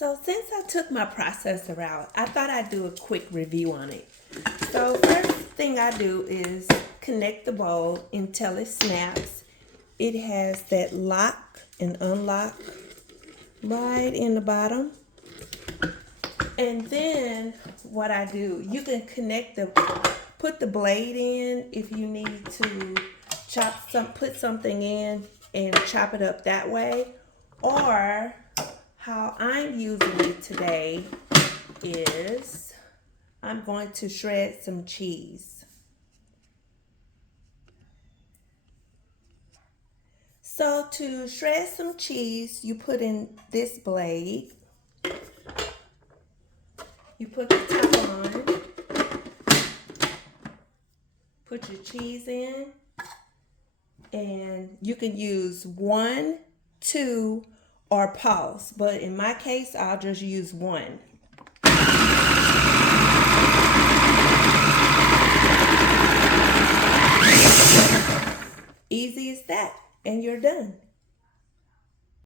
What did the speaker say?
So since I took my processor out, I thought I'd do a quick review on it. So first thing I do is connect the bowl until it snaps. It has that lock and unlock right in the bottom. And then what I do, you can put the blade in if you need to put something in and chop it up that way. Or how I'm using it today is I'm going to shred some cheese. So to shred some cheese, you put in this blade. You put the top on, put your cheese in, and you can use 1, 2, or pause. But in my case, I'll just use 1. Easy as that, and you're done.